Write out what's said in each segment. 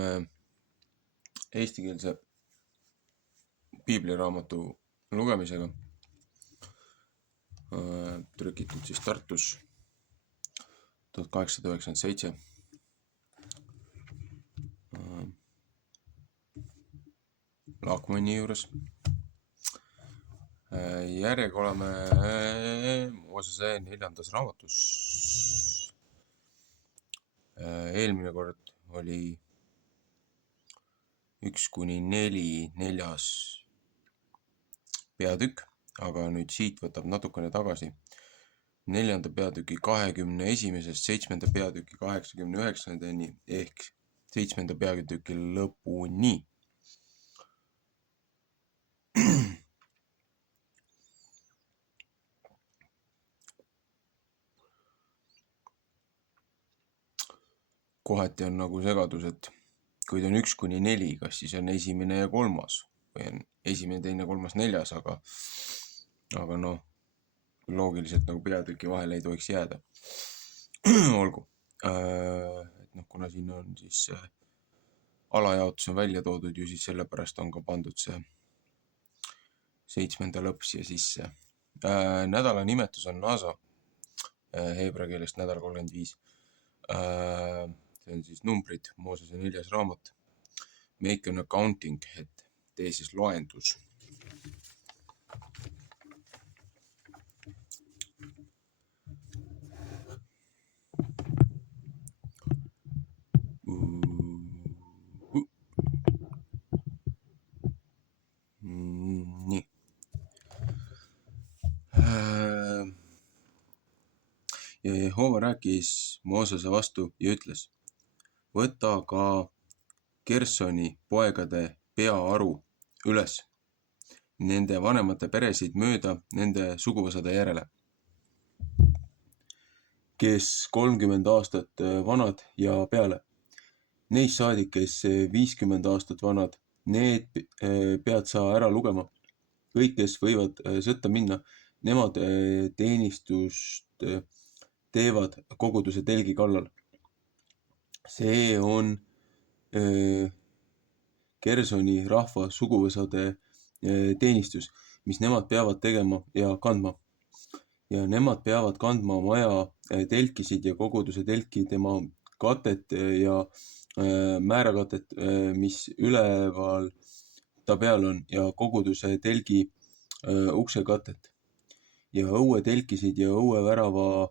jätkame eestikeelse piibliraamatu lugemisega. Trükitud siis Tartus 1897. Laakmanni juures. Järjega oleme Moosese 4. raamatus. Eelmine kord oli 1-4 4. peatükk, aga nüüd siit võtab natukene tagasi 4. peatüki 21. 7. peatüki 89. ehk 7. peatüki lõpuni. Kohati on nagu segadus, et kui ta on 1-4, kas siis on 1. ja 3. või on 1., 2., 3., 4., aga noh, loogiliselt nagu peatüki vahele ei tohiks jääda. Olgu. Kuna siin on siis alajaotus on välja toodud ju, siis sellepärast on ka pandud see 7. lõpp siia sisse. Nädala nimetus on Nasa, heebrea keelest nädal 35. See on siis numbrid, Moosese 4. raamat. Make an accounting, et tee siis loendus. Nii. Ja Jehova rääkis Moosese vastu ja ütles, võta ka Gersoni poegade peaaru üles, nende vanemate peresid mööda nende suguvõsade järele, kes 30 aastat vanad ja peale. Neist saadik, kes 50 aastat vanad, need pead sa ära lugema. Kõik, kes võivad sõtta minna, nemad teenistust teevad koguduse telgi kallal. See on Gersoni rahva suguvõsade teenistus, mis nemad peavad tegema ja kandma. Ja nemad peavad kandma maja telkisid ja koguduse telki, tema katet ja määrakatet, mis üleval ta peal on, ja koguduse telgi uksekatet ja õue telkisid ja õuevärava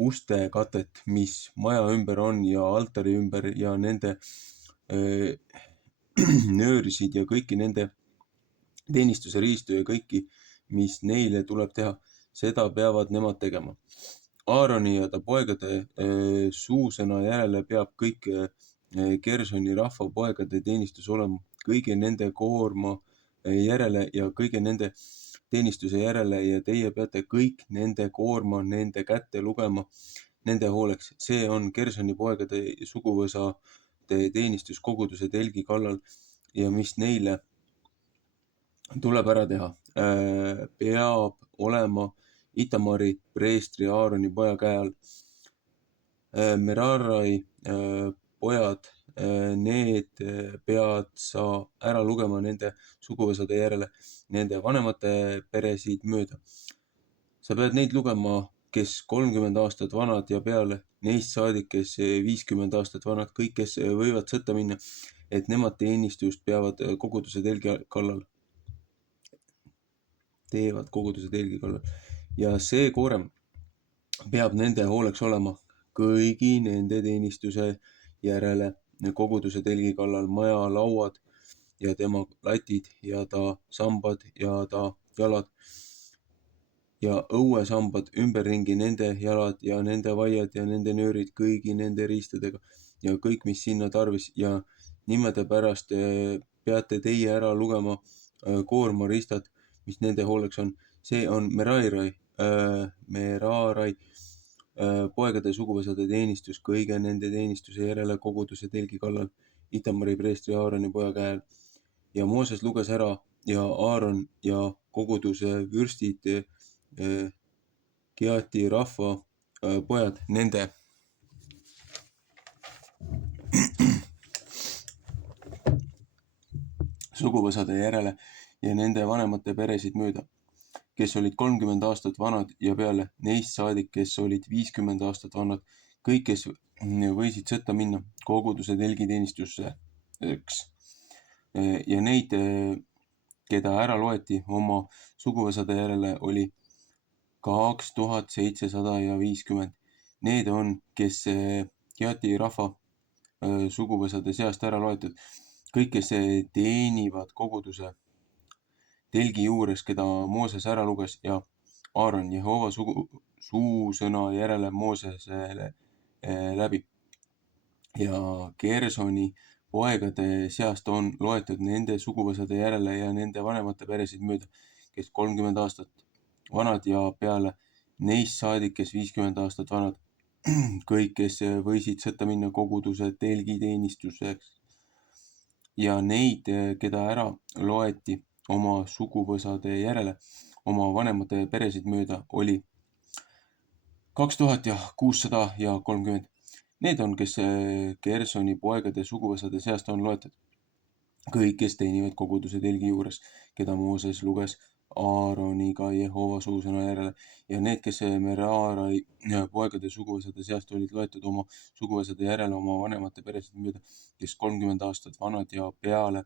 uste katet, mis maja ümber on ja altari ümber ja nende nöörisid ja kõiki nende teenistuse riistu ja kõiki, mis neile tuleb teha, seda peavad nemad tegema. Aaroni ja ta poegade suusõna järele peab kõik Gersoni rahva poegade teenistus olema, kõigi nende koorma järele ja kõigi nende teenistuse järele, ja teie peate kõik nende koorma nende kätte lugema nende hooleks. See on Gersoni poegade suguvõsade teenistus koguduse telgi kallal ja mis neile tuleb ära teha. Peab olema Itamari preestri Aaroni poja käe all. Merarai pojad, need pead sa ära lugema nende suguvõsade järele, nende vanemate peresid mööda. Sa pead neid lugema, kes 30 aastat vanad ja peale, neist saadik, kes 50 aastat vanad, kõik, kes võivad sõtta minna, et nemad teenistust peavad koguduse telgi kallal. Teevad koguduse telgi kallal. Ja see koorem peab nende hooleks olema kõigi nende teenistuse järele koguduse telgi kallal, maja lauad ja tema latid ja ta sambad ja ta jalad ja õuesambad ümberringi, nende jalad ja nende vaiad ja nende nöörid kõigi nende riistadega ja kõik, mis sinna tarvis, ja nimede pärast peate teie ära lugema koormaristad, mis nende hooleks on. See on Merarai poegade suguvõsade teenistus kõige nende teenistuse järele koguduse telgi kallal Itamari preestri Aaroni poja käel. Ja Mooses luges ära ja Aaron ja koguduse vürstid, Keati rahva pojad, nende suguvõsade järele ja nende vanemate peresid mööda, kes olid 30 aastat vanad ja peale, neist saadik, kes olid 50 aastat vanad, kõik, kes võisid sõtta minna koguduse telgiteenistuseks. Ja neid, keda ära loeti oma suguvõsade järele, oli 2750. Need on, kes Keati rahva suguvõsade seast ära loetud. Kõik, kes teenivad koguduse telgi juures, keda Mooses ära luges ja Aaron Jehova suusõna järele Moosesele läbi. Ja Gersoni poegade seast on loetud nende suguvõsade järele ja nende vanemate peresid mööda, kes 30 aastat vanad ja peale, neist saadik, kes 50 aastat vanad, kõik, kes võisid sõtta minna koguduse telgiteenistuseks. Ja neid, keda ära loeti oma suguvõsade järele, oma vanemate peresid mööda, oli 2630. Need on, kes Gersoni poegade suguvõsade seast on loetud. Kõik, kes teenivad koguduse telgi juures, keda Mooses luges Aaroniga Jehova suusõna järele, ja need, kes Merari poegade suguvõsade seast olid loetud oma suguvõsade järele oma vanemate peresid mööda, kes 30 aastat vanad ja peale,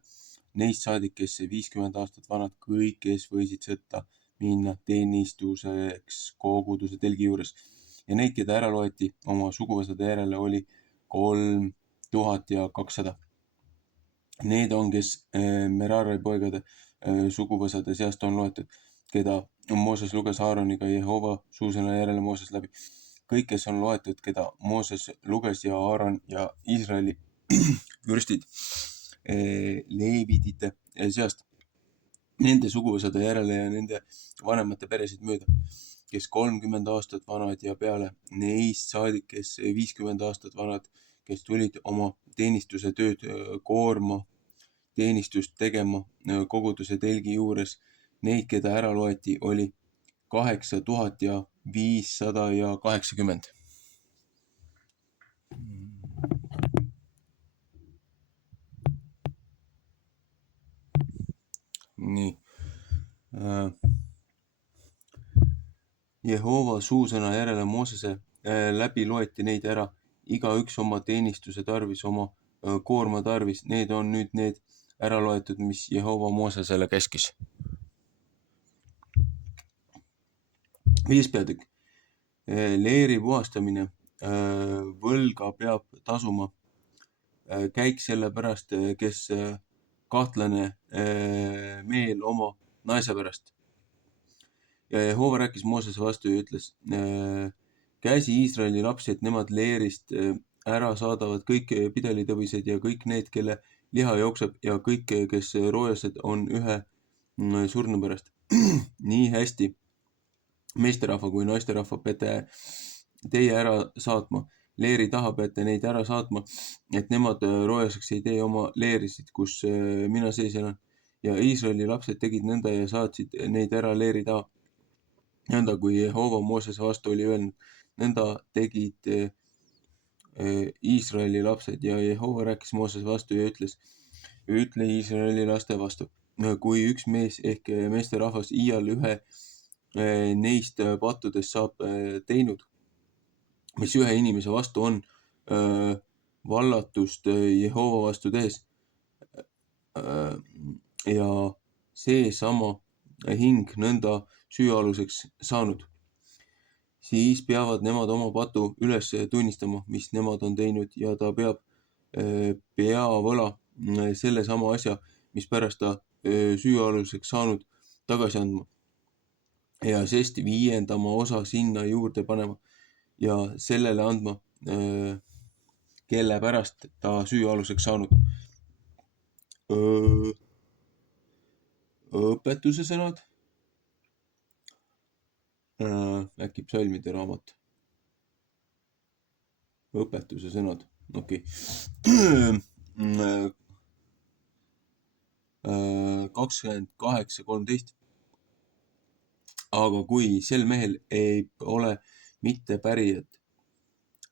neist saadik, kes 50 aastat vanad, kõik, kes võisid sõtta minna teenistuseks koguduse telgi juures. Ja neid, keda ära loeti oma suguvõsade järele, oli 3200. Need on, kes Merari poegade suguvõsade seast on loetud, keda Mooses luges Aaroniga Jehova suusõna järele Mooses läbi. Kõik, kes on loetud, keda Mooses luges ja Aaron ja Iisraeli vürstid leevidite seast, nende suguvõsade järele ja nende vanemate peresid mööda, kes 30 aastat vanad ja peale, neist saadik, kes 50 aastat vanad, kes tulid oma teenistuse tööd koorma, teenistust tegema koguduse telgi juures, neid, keda ära loeti, oli 8580. Nii. Jehova suusõna järele Moosese läbi loeti neid ära, igaüks oma teenistuse tarvis, oma koorma tarvis. Need on nüüd need ära loetud, mis Jehova Moosesele käskis. 5. peatükk. Leeri puhastamine. Võlga peab tasuma. Käik selle pärast, kes kahtlane meel oma naise pärast. Ja Jehova rääkis Moosese vastu ja ütles, käsi Iisraeli lapsi, et nemad leerist ära saadavad kõik pidalitõbised ja kõik need, kelle liha jookseb ja kõik, kes roojased on ühe surnu pärast. Nii hästi meesterahva kui naisterahva peate teie ära saatma. Leeri taha peate neid ära saatma, et nemad roojaseks ei tee oma leerisid, kus mina sees elan. Ja Iisraeli lapsed tegid nõnda ja saatsid neid ära leeri taha. Nõnda kui Jehova Moosese vastu oli öelnud, nõnda tegid Iisraeli lapsed ja Jehova rääkis Moosese vastu ja ütles, ütle Iisraeli laste vastu, kui üks mees ehk meesterahvas iial ühe neist pattudest saab teinud, mis ühe inimese vastu on, vallatust Jehova vastu tehes, ja seesama hing nõnda süüaluseks saanud, siis peavad nemad oma patu üles tunnistama, mis nemad on teinud, ja ta peab peavõla selle sama asja, mis pärast ta süüaluseks saanud, tagasi andma. Ja sest 5. osa sinna juurde panema ja sellele andma, kelle pärast ta süüaluseks saanud. Õpetuse sõnad. Äkki psalmide raamat. Õpetuse sõnad. Okei. 28:13. Aga kui sel mehel ei ole mitte pärijat,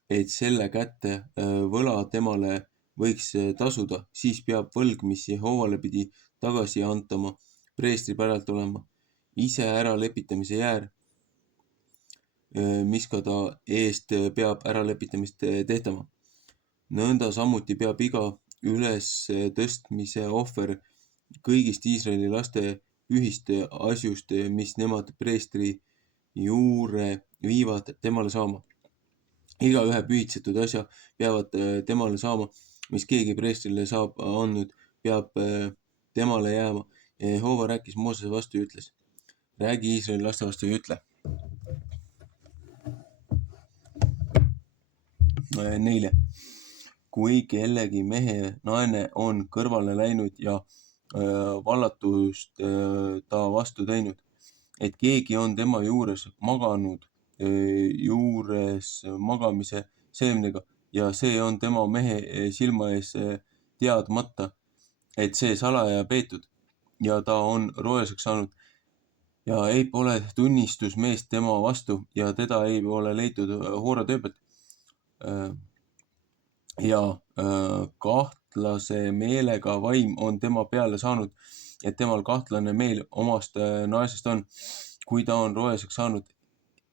et selle kätte võla temale võiks tasuda, siis peab võlg, mis Jehovale pidi tagasi antama, preestri päralt olema, ise ära lepitamise jäär, mis ka ta eest peab äralepitamist tehtama. Nõnda samuti peab iga üles tõstmise ohver kõigist Iisraeli laste ühist asjust, mis nemad preestri juure viivad, temale saama. Iga ühe pühitsetud asja peavad temale saama, mis keegi preestrile saab andnud, peab temale jääma. Ja Jehova rääkis Moosese vastu ja ütles, räägi Iisraeli laste vastu ja ütle neile, kui kellegi mehe naine on kõrvale läinud ja vallatust ta vastu teinud, et keegi on tema juures maganud juures magamise seemnega ja see on tema mehe silma ees teadmata, et see salaja peetud ja ta on roojaseks saanud ja ei pole tunnistusmeest tema vastu ja teda ei ole leitud Hoora töö pealt. Ja kahtlase meelega vaim on tema peale saanud, et temal kahtlane meel omast naisest on, kui ta on roojaseks saanud,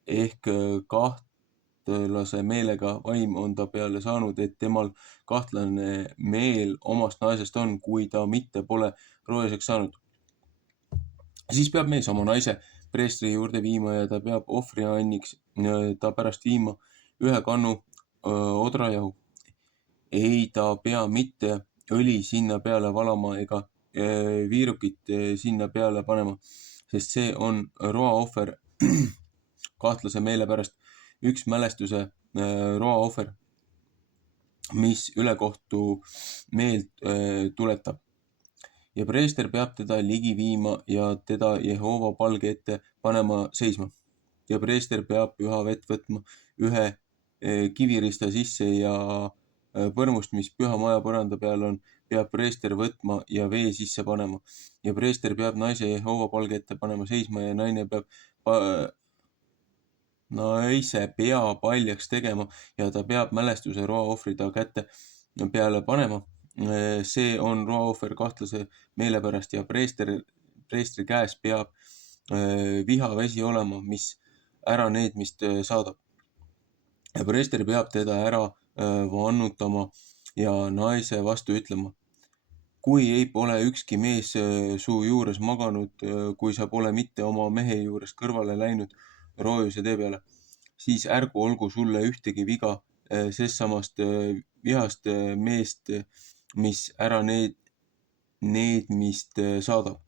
ehk kahtlase meelega vaim on ta peale saanud, et temal kahtlane meel omast naisest on, kui ta mitte pole roojaseks saanud. Siis peab mees oma naise preestri juurde viima ja ta peab ohvrianniks ta pärast viima ühe kannu odrajahu. Ei ta pea mitte õli sinna peale valama ega viirukit sinna peale panema, sest see on roaohver kahtlase meele pärast, üks mälestuse roaohver, mis ülekohtu meelt tuletab. Ja preester peab teda ligi viima ja teda Jehova palge ette panema seisma. Ja preester peab püha vett võtma ühe kivirista sisse ja põrmust, mis püha maja põranda peal on, peab preester võtma ja vee sisse panema. Ja preester peab naise Jehova palge ette panema seisma ja naise pea paljaks tegema ja ta peab mälestuse roaohvri ta kätte peale panema. See on roaohver kahtlase meele pärast ja preestri käes peab vihavesi olema, mis äraneedmist saadab. Ja preester peab teda ära vannutama ja naise vastu ütlema. Kui ei pole ükski mees su juures maganud, kui sa pole mitte oma mehe juurest kõrvale läinud roojuse tee peale, siis ärgu olgu sulle ühtegi viga sest samast vihast meest, mis ära needmist saadab.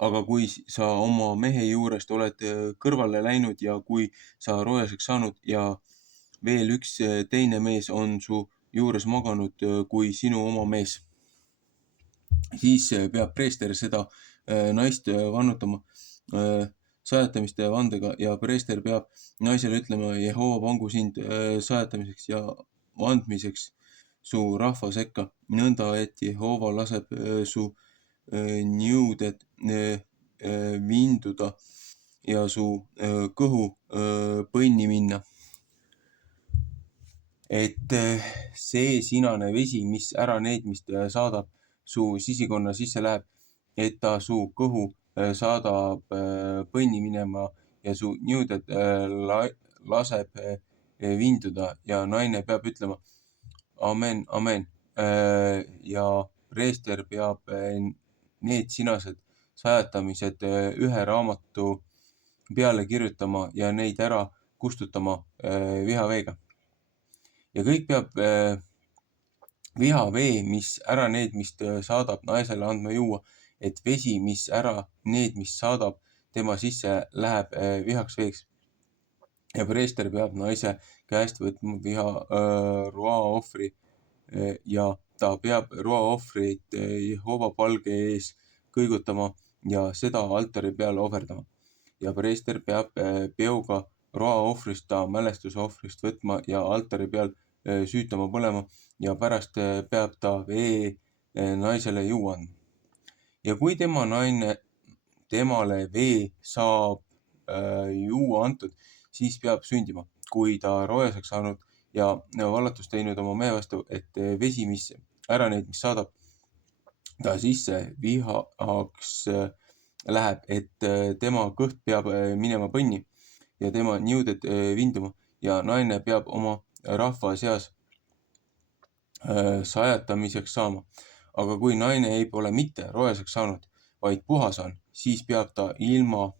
Aga kui sa oma mehe juurest oled kõrvale läinud ja kui sa roojaseks saanud ja veel üks teine mees on su juures maganud kui sinu oma mees, siis peab preester seda naist vannutama sajatamiste vandega ja preester peab naisele ütlema, Jehova pangu sind sajatamiseks ja vandmiseks su rahva sekka, nõnda et Jehova laseb su niuded vinduda ja su kõhu põnni minna. Et see sinane vesi, mis ära needmist saadab, su sisikonna sisse läheb, et ta su kõhu saadab põnni minema ja su niuded laseb vinduda ja naine peab ütlema amen, amen. Ja preester peab need sinased sajatamised ühe raamatu peale kirjutama ja neid ära kustutama vihaveega. Ja kõik peab vihavee, mis ära needmist saadab, naisele andma juua, et vesi, mis ära needmist saadab, tema sisse läheb vihaks veeks. Ja preester peab naise käest võtma viha roaohvri ja ta peab roaohvrit Jehova palge ees kõigutama ja seda altari peale ohverdama. Ja preester peab peoga roaohvrist ta mälestusohvrist võtma ja altari peal süütama põlema ja pärast peab ta vee naisele juua andma. Ja kui tema naine temale vee saab juua antud, siis peab sündima, kui ta roojaseks saanud ja vallatust teinud oma mehe vastu, et vesi, mis ära neid, mis saadab, ta sisse vihaks läheb, et tema kõht peab minema põnni ja tema niuded vinduma ja naine peab oma rahva seas sajatamiseks saama. Aga kui naine ei pole mitte roojaseks saanud, vaid puhas on, siis peab ta ilma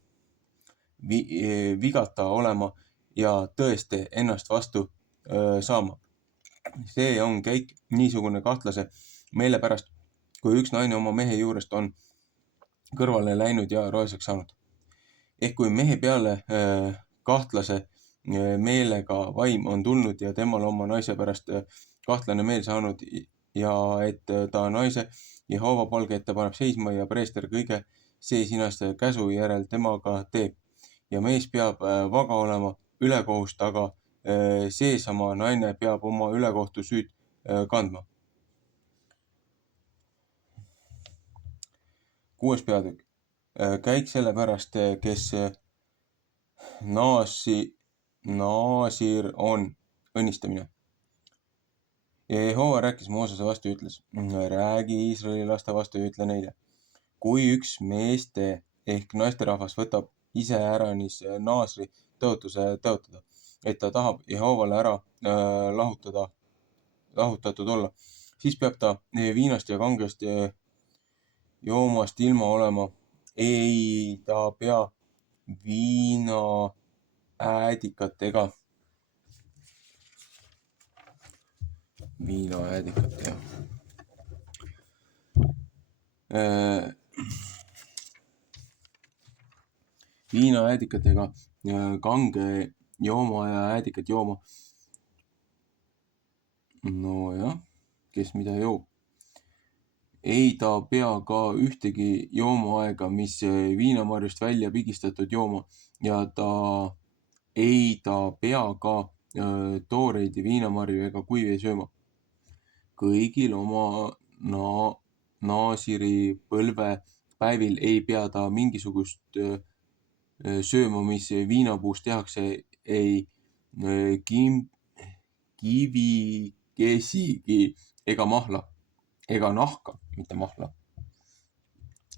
vigata olema ja tõeste ennast vastu saama. See on käik niisugune kahtlase meele pärast, kui üks naine oma mehe juurest on kõrvale läinud ja roojaseks saanud. Ehk kui mehe peale kahtlase meelega vaim on tulnud ja temal oma naise pärast kahtlane meel saanud ja et ta naise Jehova palge ette paneb seisma ja preester kõige seesinast käsu järel temaga teeb. Ja mees peab vaga olema ülekohust, aga seesama naine peab oma ülekohtu süüd kandma. 6. peatükk. Käik selle pärast, kes naasir on, õnnistamine. Ja Jehova rääkis Moosese vastu ja ütles, räägi Iisraeli laste vastu ja ütle neile, kui üks meeste ehk naisterahvas võtab iseäranis naasri tõotuse tõotada, et ta tahab Jehovale ära lahutatud olla, siis peab ta viinast ja kangest joomast ilma olema. Ei ta pea viina äädikat ega viinaäädikat ega kange jooma ja äädikat jooma. Nojah, kes mida joob. Ei ta pea ka ühtegi joomaaega, mis viinamarjust välja pigistatud jooma ja ei ta pea ka tooreid viinamarju ega kuivi sööma. Kõigil oma naasiri põlve päevil ei pea ta mingisugust sööma, mis viinapuust tehakse, ei kivikesigi ega mahla, ega nahka, mitte mahla.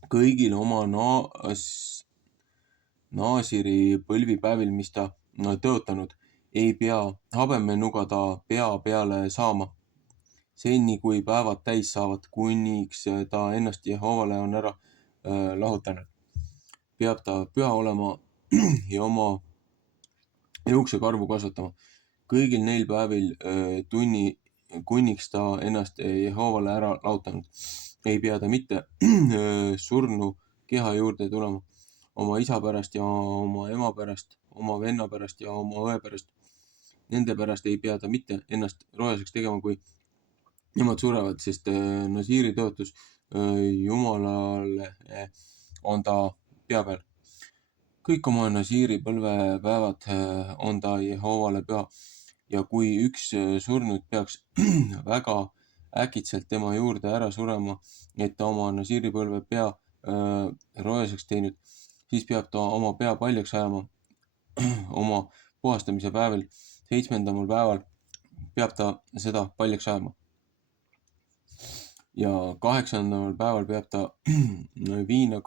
Kõigil oma naasiri põlvipäevil, mis ta tõotanud, ei pea habemenuga ta pea peale saama. Seni, kui päevad täis saavad, kuniks ta ennast Jehovale on ära lahutanud. Peab ta püha olema ja oma juuksekarvu kasvatama. Kõigil neil päevil kuniks ta ennast Jehovale ära lahutanud. Ei pea ta mitte surnu keha juurde tulema. Oma isa pärast ja oma ema pärast, oma venna pärast ja oma õe pärast. Nende pärast ei pea ta mitte ennast roojaseks tegema, kui nemad surevad, sest nasiiri tõotus Jumalale on ta pea peal. Kõik oma nasiiri põlvepäevad on ta Jehovale püha ja kui üks surnud peaks väga äkitselt tema juurde ära surema, et ta oma nasiiri põlve pea roojaseks teinud, siis peab ta oma pea paljaks ajama oma puhastamise päeval, 7. päeval peab ta seda paljaks ajama. Ja 8. päeval peab ta viima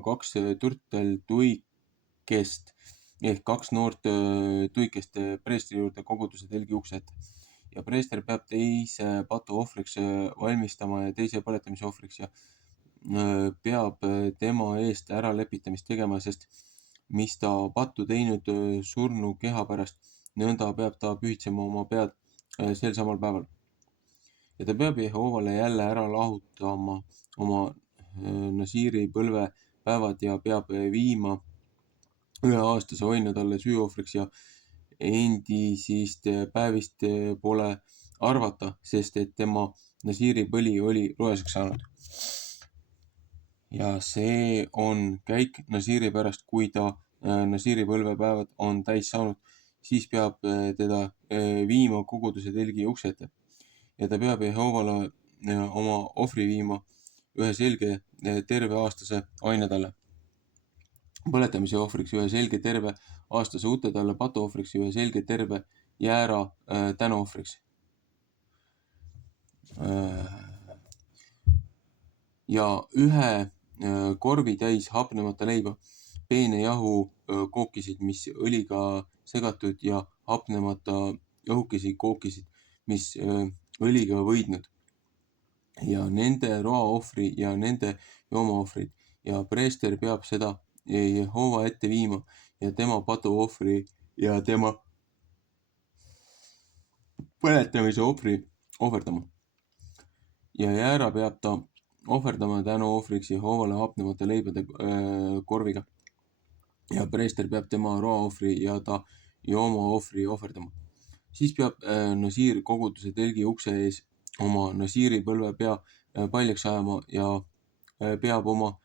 2 turteltuikest ehk 2 noort tuikest preestri juurde koguduse telgi ukse ette. Ja preester peab teise patu ohvriks valmistama ja teise põletamise ohvriks ja peab tema eest ära lepitamist tegema, sest mis ta pattu teinud surnu keha pärast, nõnda peab ta pühitsema oma pead sel samal päeval. Ja ta peab Jehovale jälle ära lahutama oma nasiiri põlvepäevad ja peab viima 1 aastase oina talle süüohvriks ja endisist päevist pole arvata, sest et tema nasiiri põli oli roojaseks saanud. Ja see on käik nasiiri pärast, kui ta nasiiri põlvepäevad on täis saanud, siis peab teda viima koguduse telgi ukse ette. Ja ta peab Jehovale oma ohvri viima 1 selge terve aastase aine talle, põletamise ohvriks 1 selge terve aastase ute talle, patuohvriks 1 selge terve jäära tänuohvriks. ja ühe korvi täis hapnemata leiba, peenejahu kookisid, mis õliga segatud ja hapnemata õhukesi kookisid, mis õliga võidnud ja nende roaohvri ja nende joomaohvrid ja preester peab seda Jehova ette viima ja tema patuohvri ja tema põletamise ohvri ohverdama. Ja jäära peab ta ohverdama tänuohvriks Jehovale hapnemata leibade korviga. Ja preester peab tema roaohvri ja ta joomaohvri ohverdama. Siis peab Nasiir koguduse telgi ukse ees oma Nasiiri põlve pea paljaks ajama ja peab oma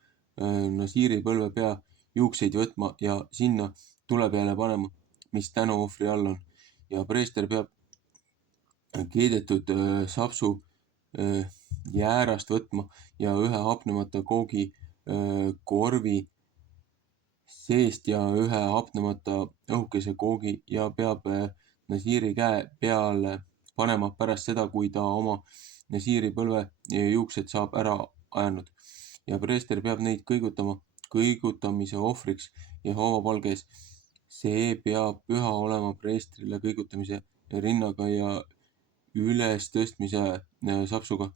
Nasiiri põlve pea juukseid võtma ja sinna tule peale panema, mis tänuohvri all on. Ja preester peab keedetud sapsu jäärast võtma ja ühe hapnemata koogi korvi seest ja ühe hapnemata õhukese koogi ja peab Nasiiri käe peale panema pärast seda, kui ta oma Nasiiri põlve juuksed saab ära ajanud. Ja preester peab neid kõigutama kõigutamise ohvriks Jehova palge ees. See peab püha olema preestrile kõigutamise rinnaga ja ülestõstmise sapsuga.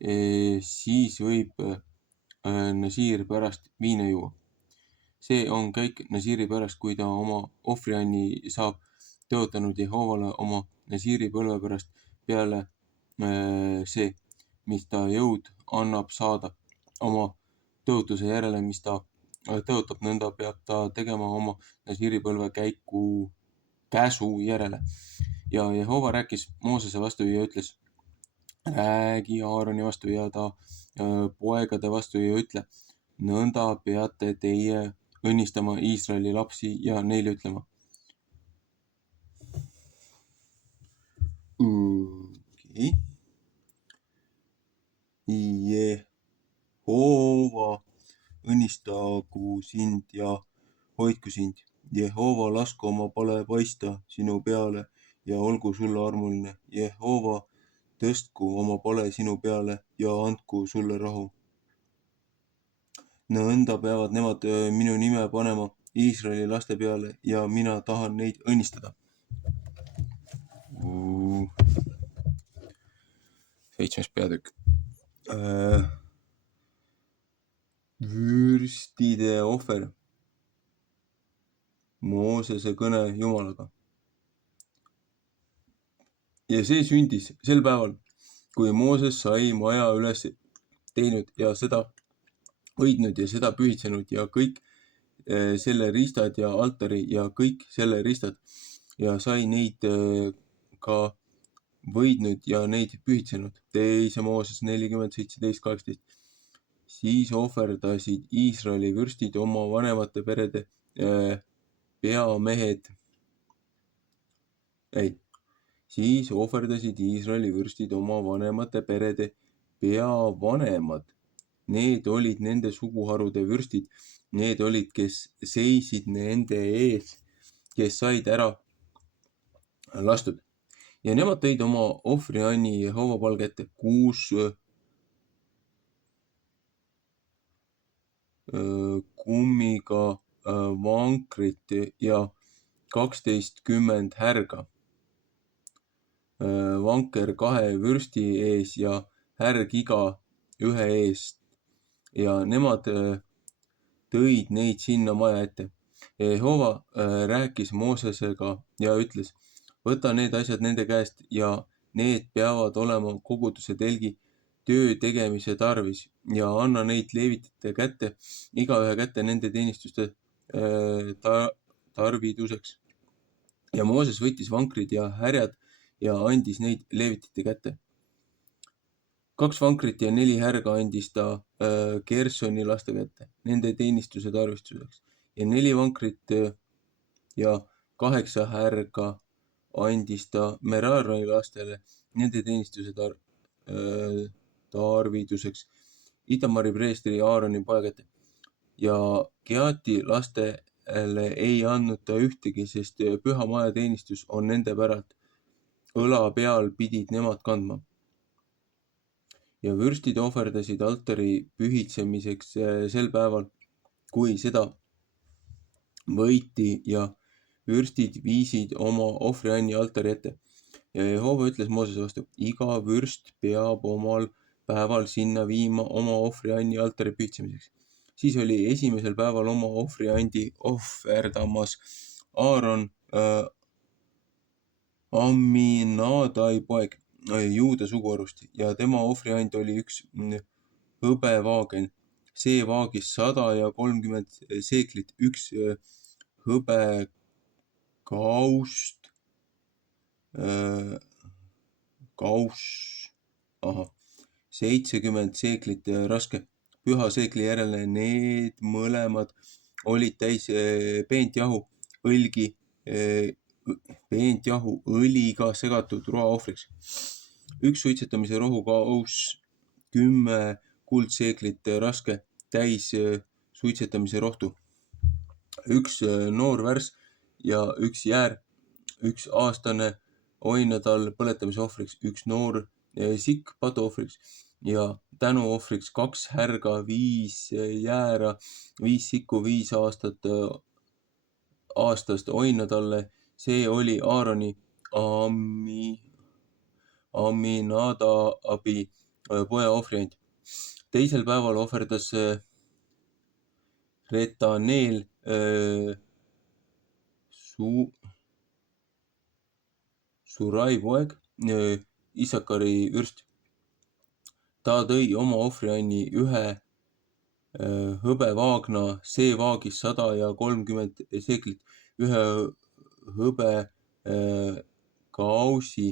Siis võib Nasiir pärast viina juua. See on kõik Nasiiri pärast, kui ta oma ohvrianni saab tõotanud Jehovale oma Nasiiri põlve pärast peale see, mis ta jõud annab saada oma tõotuse järele, mis ta tõotab, nõnda peab ta tegema oma Nasiiri põlve käsu järele. Ja Jehova rääkis Moosese vastu ja ütles, räägi Aaroni vastu ja ta poegade vastu ja ütle, nõnda peate teie õnnistama Iisraeli lapsi ja neile ütlema. Okay. Jehova õnnistagu sind ja hoidku sind. Jehova lasku oma pale paista sinu peale ja olgu sulle armuline. Jehova tõstku oma pale sinu peale ja andku sulle rahu. Nõnda peavad nemad minu nime panema Iisraeli laste peale ja mina tahan neid õnnistada. 7. peatükk. Vürstide ohver. Moosese kõne Jumalaga. Ja see sündis sel päeval, kui Mooses sai maja üles teinud ja seda hoidnud ja seda pühitsenud ja kõik selle riistad ja altari ja kõik selle riistad ja sai neid ka võidnud ja neid pühitsenud. 2. Mooses 40:17-18. Siis ohverdasid Iisraeli vürstid oma vanemate perede peamehed. Siis ohverdasid Iisraeli vürstid oma vanemate perede peavanemad. Need olid nende suguharude vürstid, need olid, kes seisid nende ees, kes said ära lastud. Ja nemad tõid oma ohvrianni Jehova palge ette 6 kummiga vankrit ja 12 härga. Vanker 2 vürsti ees ja härg iga ühe eest. Ja nemad tõid neid sinna maja ette. Jehova rääkis Moosesega ja ütles, võta need asjad nende käest ja need peavad olema koguduse telgi töö tegemise tarvis ja anna neid leevitite kätte, igaühe kätte nende teenistuste tarviduseks. Ja Mooses võttis vankrid ja härjad ja andis neid leevitite kätte. 2 vankrit ja 4 härga andis ta Gersoni laste kätte, nende teenistuse tarvistuseks. Ja 4 vankrit ja 8 härga andis ta Merari lastele, nende teenistuse tarviduseks. Itamari preestri Aaroni poja kätte. Ja Keati lastele ei andnud ta ühtegi, sest püha maja teenistus on nende päralt. Õla peal pidid nemad kandma. ja vürstid ohverdasid altari pühitsemiseks sel päeval, kui seda võiti ja vürstid viisid oma ohvrianni altari ette. Ja Jehova ütles Moosese vastu, iga vürst peab omal päeval sinna viima oma ohvrianni altari pühitsemiseks. Siis oli esimesel päeval oma ohvriandi ohverdamas Aaron Amminadai poeg Juuda suguharust ja tema ohvriand oli üks hõbevaagen. See vaagis 130 seeklit, üks hõbekauss, 70 seeklit raske. Püha seekli järele need mõlemad olid täis peent jahu, õliga segatud roaohvriks. Üks suitsetamise rohukauss, 10 kuldseeklit raske, täis suitsetamise rohtu. Üks noor värs ja üks jäär, üks aastane oinatall põletamise ohvriks, üks noor sikk patuohvriks ja tänuohvriks 2 härga, 5 jäära, 5 sikku, 5 aastast oinatalle. See oli Aaroni Amminadabi poja ohvriand. Teisel päeval ohverdas Retaneel Surai poeg, Isakari vürst. Ta tõi oma ohvrianni ühe hõbevaagna, see vaagis 130 seeklit, ühe hõbekaussi,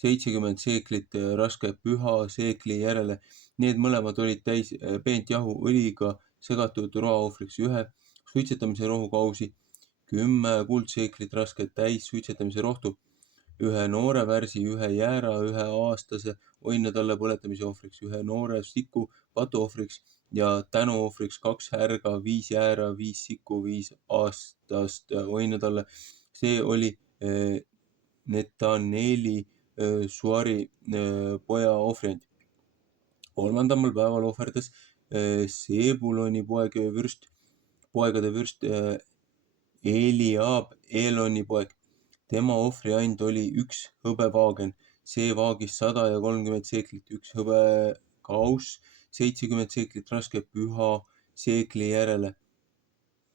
70 seeklit raske, püha seekli järele. Need mõlemad olid täis peent jahu, õliga segatud roaohvriks, ühe suitsetamise rohukausi, 10 kuldseeklit raske, täis suitsetamise rohtu, ühe noore värsi, ühe jäära, ühe aastase oinatalle põletamise ohvriks, ühe noore siku patuohvriks ja tänuohvriks 2 härga, 5 jäära, 5 sikku, 5 aastast oinatalle. See oli Netaneeli Suari poja ohvriand. Kolmandamal päeval ohverdas Sebuloni poegade vürst Eliab, Eeloni poeg. Tema ohvriand oli üks hõbevaagen, see vaagis 130 seeklit, üks hõbekauss, 70 seeklit raske, püha seekli järele.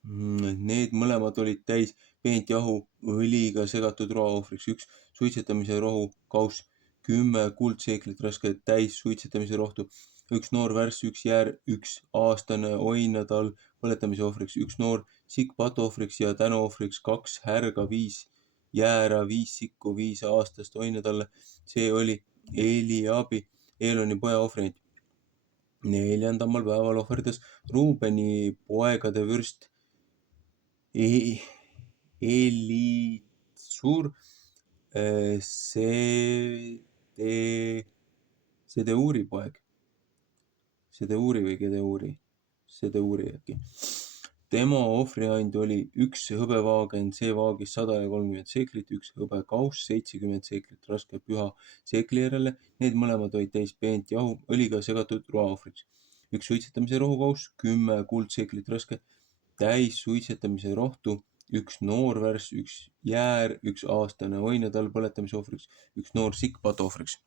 Need mõlemad olid täis peent jahu, õliga segatud roaohvriks, üks suitsetamise rohu kauss, 10 kuldseeklit raske, täis suitsetamise rohtu, üks noor värss, üks jäär, üks aastane oinatall põletamise ohvriks, üks noor sikk patuohvriks ja tänuohvriks 2 härga, 5 jäära, 5 sikku, 5 aastast oinatalle. See oli Eliabi, Eeloni poja ohvriand. Neljandamal päeval ohverdas Ruubeni poegade vürst Elitsur, Sedeuri poeg. Sedeuri äkki. Tema ohvriand oli üks hõbevaagen, see vaagis 130 seeklit, üks hõbekauss, 70 seeklit raske, püha seekli järele. Need mõlemad olid täis peent jahu, õliga segatud roaohvriks. Üks suitsetamise rohukauss, 10 kuldseeklit raske, täis suitsetamise rohtu, üks noor värss, üks jäär, üks aastane oinatall põletamise ohvriks, üks noor sikk patuohvriks.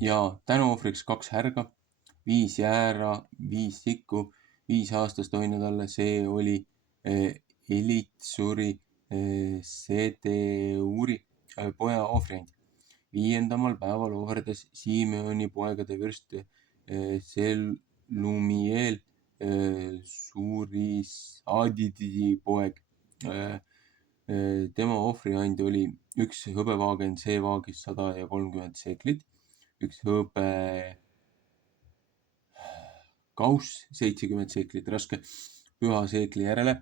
Ja tänuohvriks 2 härga, 5 jäära, 5 sikku, 5 aastast oinatalle. See oli Elitsuri, Sedeuri poja ohvriand. Viiendamal päeval ohverdas Simeoni poegade vürst Selumieel, Suurisadidi poeg. Tema ohvriand oli üks hõbevaagen, see vaagis 130 seeklit, üks hõbekauss, 70 seeklit raske, püha seekli järele.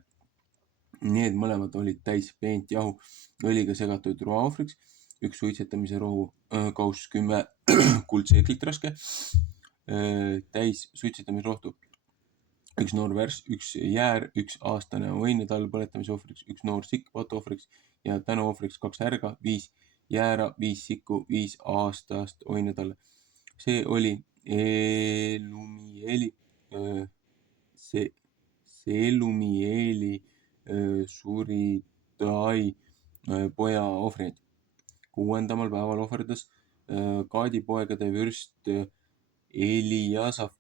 Need mõlemad olid täis peent jahu, õliga segatud roaohvriks, üks suitsetamise rohu kauss, 10 kuldseeklit raske, täis suitsetamise rohtu, üks noor värss, üks jäär, üks aastane õinetall põletamise ohvriks, üks noor sikk patuohvriks ja tänuohvriks 2 härga, 5 jäära, 5 sikku, 5 aastast õinetalli. See oli Selumieli Suritai poja ohvreid. 6. päeval ohverdas Gaadi poegade vürst Eliasav,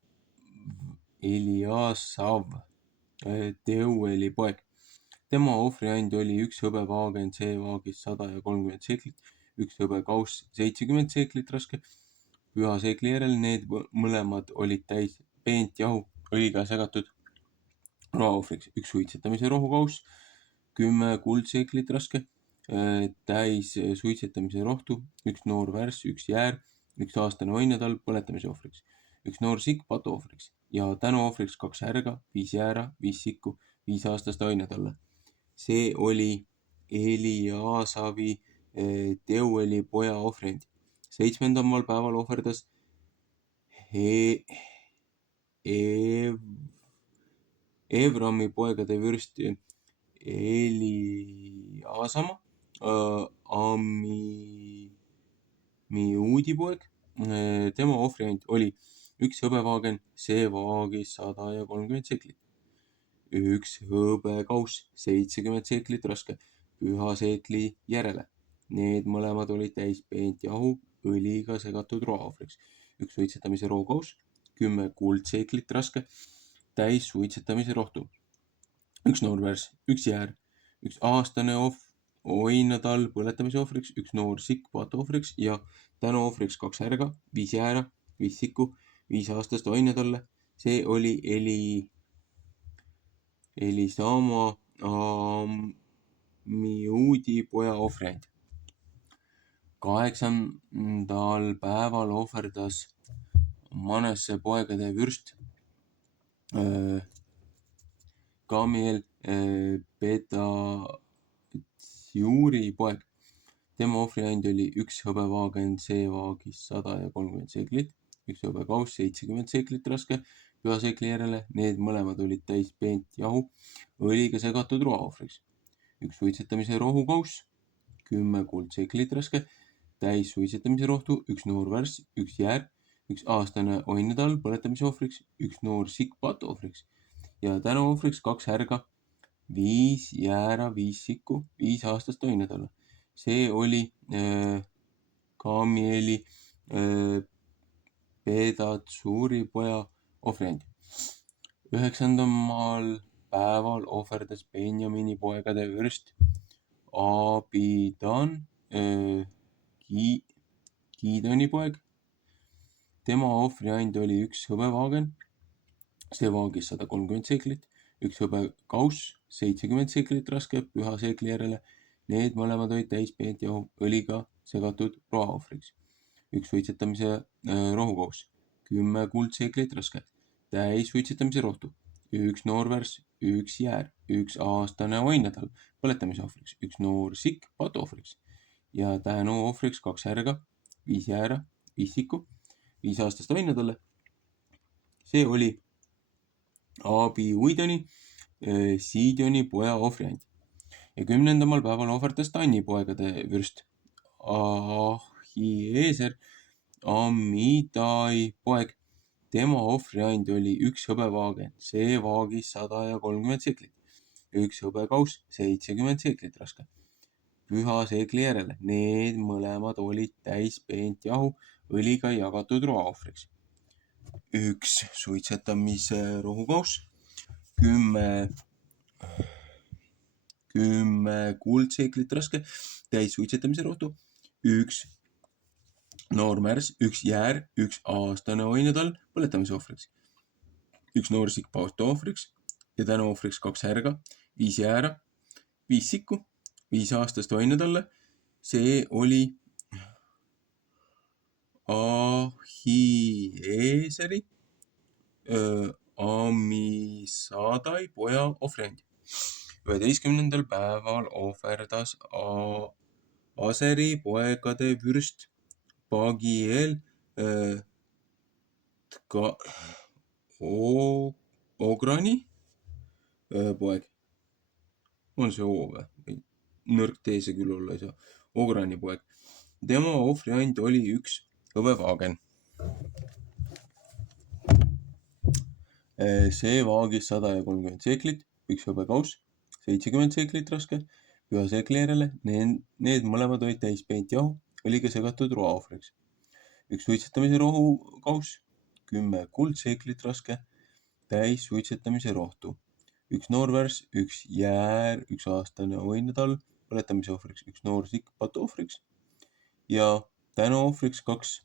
Deueli poeg. Tema ohvriand oli üks hõbevaagen, see vaagis 130 seeklit, üks hõbekauss 70 seeklit raske. Püha seekli järel need mõlemad olid täis peent jahu õliga segatud roaohvriks, üks suitsetamise rohukauss 10 kuldseeklit raske, täis suitsetamise rohtu, üks noor värss, üks jäär, üks aastane õinetall põletamise ohvriks, üks noor sikk patuohvriks ja tänuohvriks 2 härga, 5 jäära, 5 sikku, 5 aastast õinetalle. See oli Eliasavi Deueli poja ohvrend. 7. päeval ohverdas Evrami poegade vürst Eliasama, Ammiudi poeg. Tema ohvriand oli üks hõbevaagen, see vaagis 130 seeklit, üks hõbekauss 70 seeklit raske, püha seekli järele. Need mõlemad olid täis peent jahu õliga segatud roaohvriks, üks suitsetamise rookauss 10 kuldseeklit raske, täis suitsetamise rohtu, üks noor värss, üks jäär, üks aastane oinatall põletamise ohvriks, üks noor sikk patuohvriks ja tänuohvriks 2 härga, 5 jäära, 5 sikku, 5 aastast oinatalle. See oli Elisama Ammiudi poja ohvriand. 8. päeval ohverdas Manesse poegade vürst Gamiel Pedatsiuri poeg. Tema ohvriand oli üks hõbevaagen, see vaagis 130 seeklit, üks hõbekauss 70 seeklit raske, püha seekli järele. Need mõlemad olid täis peent jahu õliga segatud roaohvriks, üks suitsetamise rohukauss 10 kuldseeklit raske, täis suitsetamise rohtu, üks noor värss, üks jäär, üks aastane oinetall põletamise ohvriks, üks noor sikk patuohvriks ja tänuohvriks 2 härga, 5 jäära, 5 sikku, 5 aastast oinetalla. See oli Gamieli Pedatsuri poja ohvriand. 9. päeval ohverdas Benjamini poegade vürst Abidan Giidoni poeg. Tema ohvriand oli üks hõbevaagen, see vaagis 130 seeklit, üks hõbekauss 70 seeklit raske, püha seekli järele. Need mõlemad olid täis peent jahu õliga segatud roaohvriks, üks suitsetamise rohukauss 10 kuldseeklit raske, täis suitsetamise rohtu, üks noor värss, üks jäär, üks aastane oinetall põletamise ohvriks, üks noor sikk patuohvriks ja tänuohvriks 2 härga, 5 jäära, 5 sikku, 5 aastast oinetalle. See oli Abiuidoni Siidoni poja ohvriand. Ja 10. päeval ohverdas Tanni poegade vürst Ahieser, Amidai poeg. Tema ohvriand oli üks hõbevaagen, see vaagis 130 seeklit, üks hõbekauss 70 seeklit raske, püha seekli järele. Need mõlemad olid täis peent jahu õliga jagatud roaohvriks, üks suitsetamise rohukauss 10 kuldseeklit raske, täis suitsetamise rohtu, üks noor märss, üks jäär, üks aastane oinetall põletamise ohvriks, üks noor sikk patuohvriks ja tänuohvriks 2 härga, 5 jäära, 5 sikku, 5 aastast oinetalle. See oli Ahieseri Amisadai poja ohvriand. 11. päeval ohverdas Aseri poegade vürst Pagiel Ograni poeg. On see O või? Nõrk tee see küll olla ei saa. Ograni poeg. Tema ohvriand oli üks hõbevaagen. See vaagis 130 seeklit, üks hõbekauss, 70 seeklit raske, püha seekli järele. Need mõlemad olid täis peent jahu, õliga segatud roaohvriks. Üks suitsetamise rohukauss, 10 kuldseeklit raske, täis suitsetamise rohtu. Üks noorvärs, üks jäär, üks aastane õinetall, põletamise ohvriks, üks noor sikk patuohvriks ja tänuohvriks 2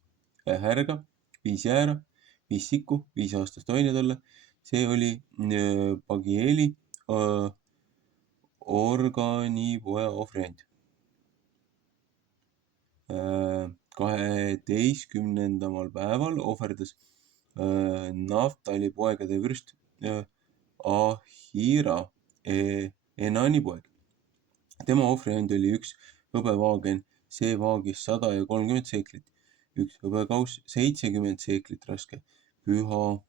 härga, 5 jäära, 5 sikku, 5 aastast õinetalle. See oli Pagieli organipoja ohvriand. 12. päeval ohverdas Naftali poegade vürst Ahira, Enani poeg. Tema ohvriand oli üks hõbevaagen, see vaagis 130 seeklit, üks hõbekauss, 70 seeklit raske, püha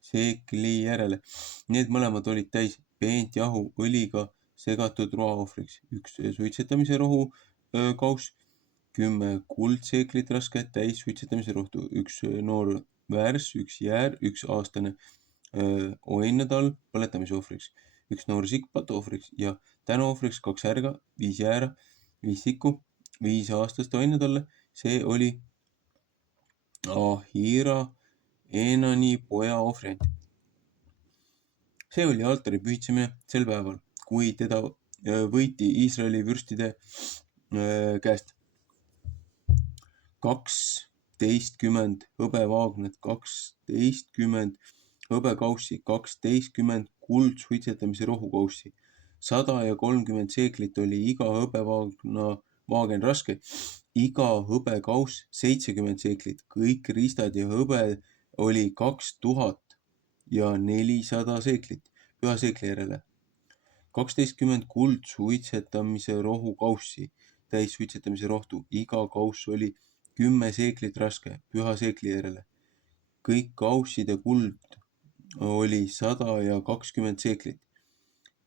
seekli järele. Need mõlemad olid täis peent jahu õliga segatud roaohvriks, üks suitsetamise rohu kauss, 10 kuldseeklit raske, täis suitsetamise rohtu, üks noor värs, üks jäär, üks aastane õinetall põletamise ohvriks, üks noor sikk patuohvriks ja tänuohvriks 2 härga, 5 jäära, 5 sikku, 5 aastast õinetalle. See oli Ahira Enani poja ohvriand. See oli altari pühitsemine sel päeval, kui teda võiti Iisraeli vürstide käest. 12 hõbevaagnet, 12 hõbekaussi, 12 kuldsuitsetamise rohukaussi, 130 seeklit oli iga hõbevaagen raske, iga hõbekauss 70 seeklit, kõik riistad ja hõbe oli 2000 ja 400 seeklit, püha seekli järele. 12 kuldsuitsetamise rohukaussi, täis suitsetamise rohtu, iga kauss oli 10 seeklit raske, püha seekli järele. Kõik kausside kuld oli 120 seeklit.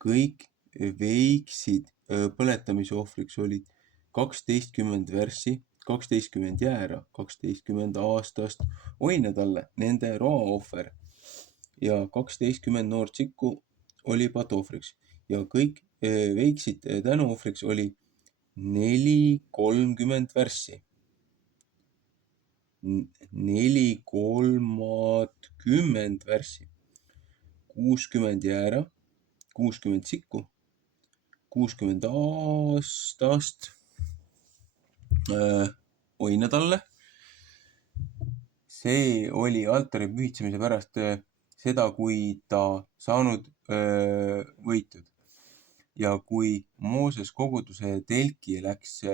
Kõik veiksid põletamise ohvriks olid 12 värssi, 12 jäära, 12 aastast oinetalle, nende roaohver ja 12 noort sikku oli patuohvriks ja kõik veiksid tänuohvriks oli 4-30 värssi. 4-30 värssi, 60 jäära, 60 sikku, 60 aastast oinetalle. See oli altari pühitsemise pärast seda, kui ta saanud võitud. Ja kui Mooses koguduse telki läks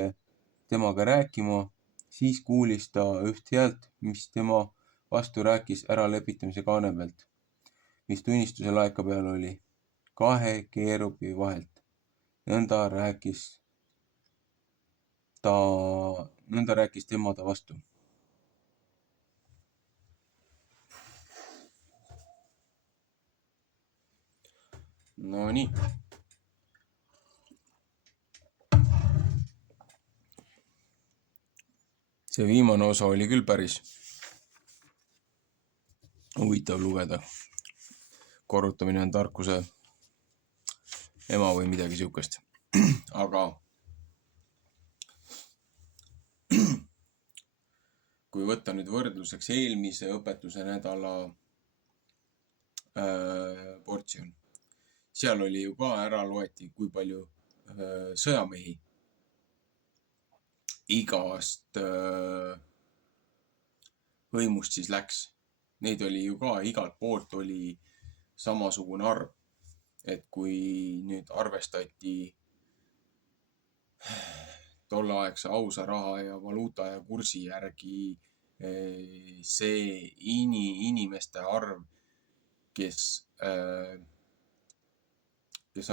temaga rääkima, siis kuulis ta üht häält, mis tema vastu rääkis äralepitamise kaane pealt, mis tunnistuse laeka peal oli 2 keerubi vahelt. Nõnda rääkis tema ta vastu. No nii. See viimane osa oli küll päris huvitav lugeda. Korrutamine on tarkuse ema või midagi siukest. Aga kui võtta nüüd võrdluseks eelmise õpetuse nädala portsjon, seal oli ju ka ära loeti, kui palju sõjamehi igast hõimust siis läks. Neid oli ju ka, igalt poolt oli samasugune arv. Et kui nüüd arvestati tolleaegse ausa raha ja valuuta ja kursi järgi see inimeste arv, kes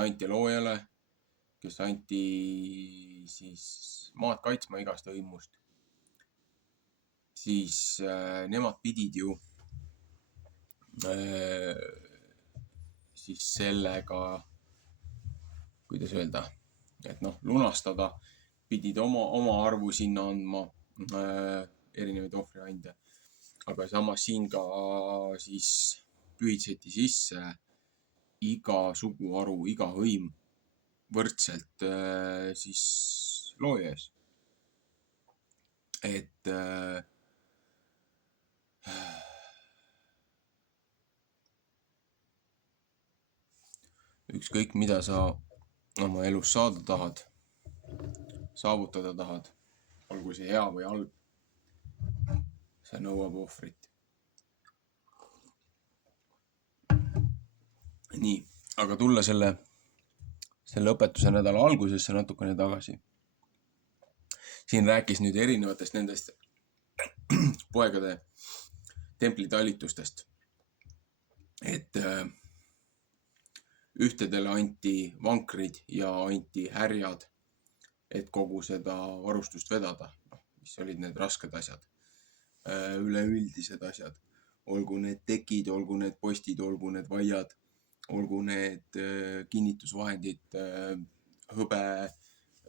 anti loojale, kes anti siis maad kaitsma igast hõimust, siis nemad pidid ju siis sellega, kuidas öelda, et noh, lunastada, pidid oma arvu sinna andma, erinevaid ohvriande. Aga samas siin ka siis pühitseti sisse iga suguharu, iga hõim võrdselt siis looja ees. Et ükskõik, mida sa oma elus saada tahad, saavutada tahad, olgu see hea või halb, see nõuab ohvrit. Nii, aga tulla selle õpetuse nädala algusesse natukene tagasi. Siin rääkis nüüd erinevatest nendest poegade templitalitustest, et ühtedele anti vankrid ja anti härjad, et kogu seda varustust vedada, mis olid need rasked asjad, üleüldised asjad, olgu need tekid, olgu need postid, olgu need vaiad, olgu need kinnitusvahendid, hõbe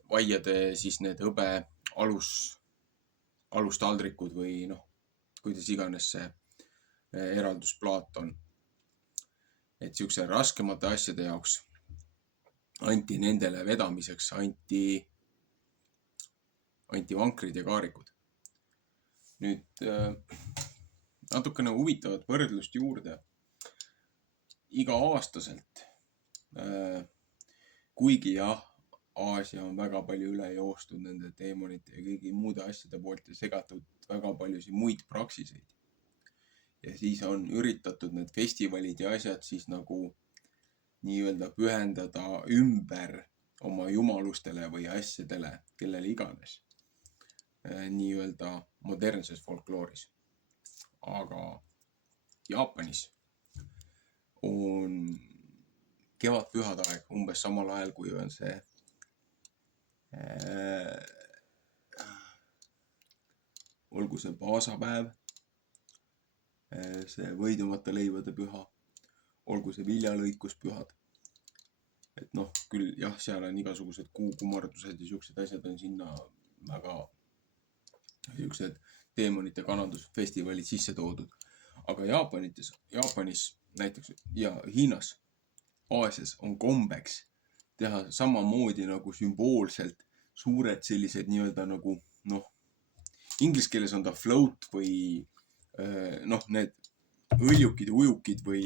vaiade, siis need hõbe alustaldrikud või noh, kuidas iganes see eraldusplaat on. Et siukse raskemate asjade jaoks anti nendele vedamiseks, anti vankrid ja kaarikud. Nüüd natukene huvitavat võrdlust juurde. Iga-aastaselt, kuigi jah, Aasia on väga palju üle joostud nende teemonite ja kõigi muude asjade poolt ja segatud väga paljusid muid praksiseid. Ja siis on üritatud need festivalid ja asjad siis nagu nii-öelda pühendada ümber oma jumalustele või asjadele, kellele iganes. Nii-öelda modernses folklooris. Aga Jaapanis on kevadpühade aeg umbes samal ajal, kui on see olgu see paasapäev, see võidumata leivade püha, olgu see viljalõikuspühad. Et noh, küll jah, seal on igasugused kuumardused ja siuksed asjad on sinna väga siuksed teemonite kanandusfestivalid sisse toodud. Aga Jaapanis näiteks ja Hiinas, Aasias on kombeks teha samamoodi nagu sümboolselt suured sellised nii-öelda nagu noh, inglise keeles on ta float või noh, need õljukid, ujukid või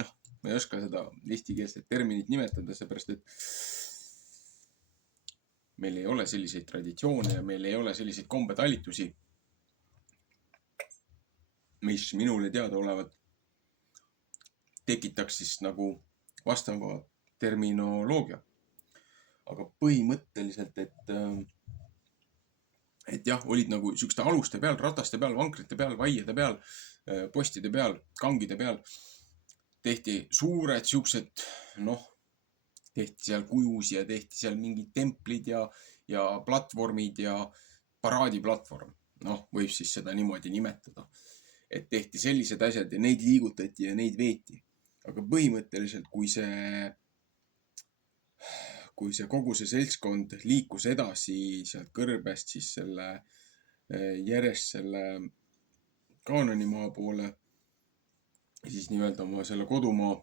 noh, ma ei oska seda eestikeelset terminit nimetada, seepärast et meil ei ole selliseid traditsioone ja meil ei ole selliseid kombetalitusi, mis minule teadaolevat tekitaks siis nagu vastava terminoloogia. Aga põhimõtteliselt, et jah, olid nagu siukeste aluste peal, rataste peal, vankrite peal, vaiede peal, postide peal, kangide peal tehti suured siuksed, noh, tehti seal kujusi ja tehti seal mingid templid ja platvormid ja paraadiplatvorm. Noh, võib siis seda niimoodi nimetada. Et tehti sellised asjad ja neid liigutati ja neid veeti. Aga põhimõtteliselt, kui see kogu see seltskond liikus edasi sealt kõrbest, siis järjest selle Kaananimaa poole, siis nii-öelda oma selle kodumaa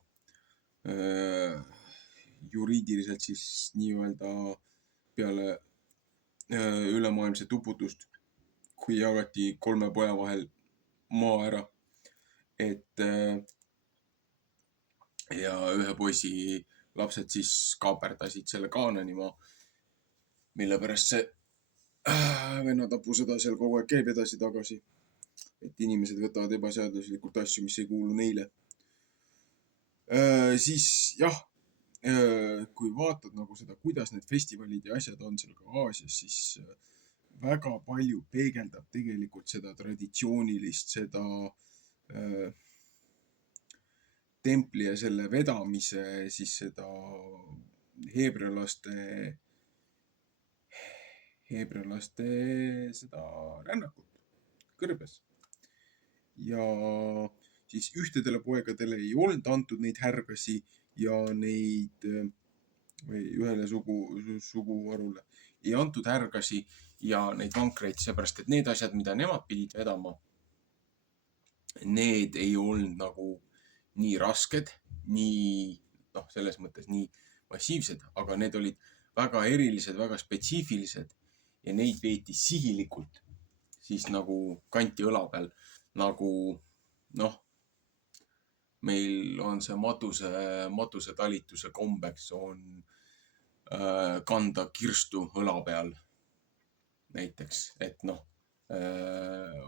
juriidiliselt siis nii-öelda peale ülemaailmset uputust, kui jagati 3 poja vahel maa ära, et ja ühe poisi lapsed siis kaaperdasid selle Kaananimaa, mille pärast see vennatapusõda seal kogu aeg käib edasi-tagasi. Et inimesed võtavad ebaseaduslikult asju, mis ei kuulu neile. Siis jah, kui vaatad nagu seda, kuidas need festivalid ja asjad on seal ka Aasias, siis väga palju peegeldab tegelikult seda traditsioonilist, seda templi ja selle vedamise, siis seda heebrealaste seda rännakut kõrbes. Ja siis ühtedele poegadele ei olnud antud neid härgasi ja neid või ühele suguharule ei antud härgasi ja neid vankreid, seepärast et need asjad, mida nemad pidid vedama, need ei olnud nagu nii rasked, nii, selles mõttes nii massiivsed, aga need olid väga erilised, väga spetsiifilised ja neid veeti sihilikult siis nagu kanti õla peal, nagu meil on see matuse talituse kombeks on kanda kirstu õla peal näiteks, et